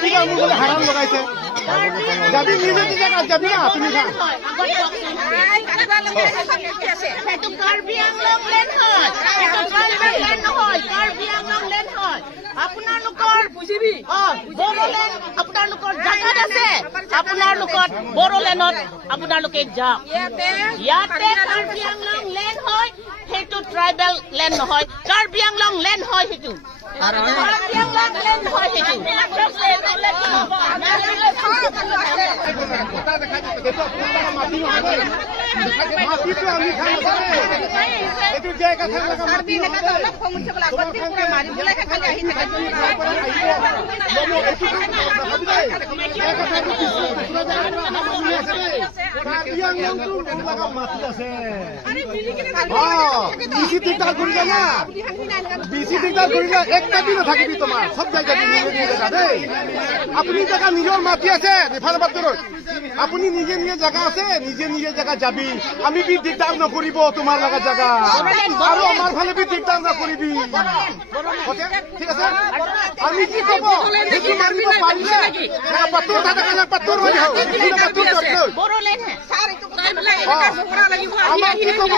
ঠিক আছে মোক হাৰাম লগাইছে যাবি নিজে জায়গা যাবি না তুমি খা সেইটো কাৰ্বি আংলং লেণ্ড হয় সেইটো ট্ৰাইবেল লেণ্ড নহয় কাৰ্বি আংলং লেণ্ড হয় আপোনালোকৰ বুজিবি বড়োলেণ্ড আপোনালোকৰ জাগাত আছে আপোনালোকৰ বড়োলেণ্ডত আপোনালোকে যাওক ইয়াতে কাৰ্বি আংলং লেণ্ড হয় সেইটো ট্ৰাইবেল লেণ্ড নহয় কাৰ্বি আংলং লেণ্ড হয় সেইটো কাৰ্বি আংলং লেণ্ড হয় সেইটো মাটিটো আমি খাই এইটো জায়গা থাকা মাটি মাটি আছে বেছি দিগদাৰ কৰিলে না বেছি দিগদাৰ কৰিলে একটা দিন থাকিবি তোমাৰ সব জায়গা দেই আপুনি জায়গা নিজৰ মাটি আছে ইফালে বাটৰত আপুনি নিজে নিজে জায়গা আছে নিজে নিজে জায়গা যাবি আমি বি দিগদাৰ নকৰিব তোমাৰ লগা জায়গা আৰু আমাৰ ফালে বি দিগদাৰ নকৰিবি ঠিক আছে আমি কি কব সেইটো মানিব পাৰিলে পাত্তৰ থাকে পাত্তৰ হৈ যাও বড়োলেণ্ড আমাক কি কব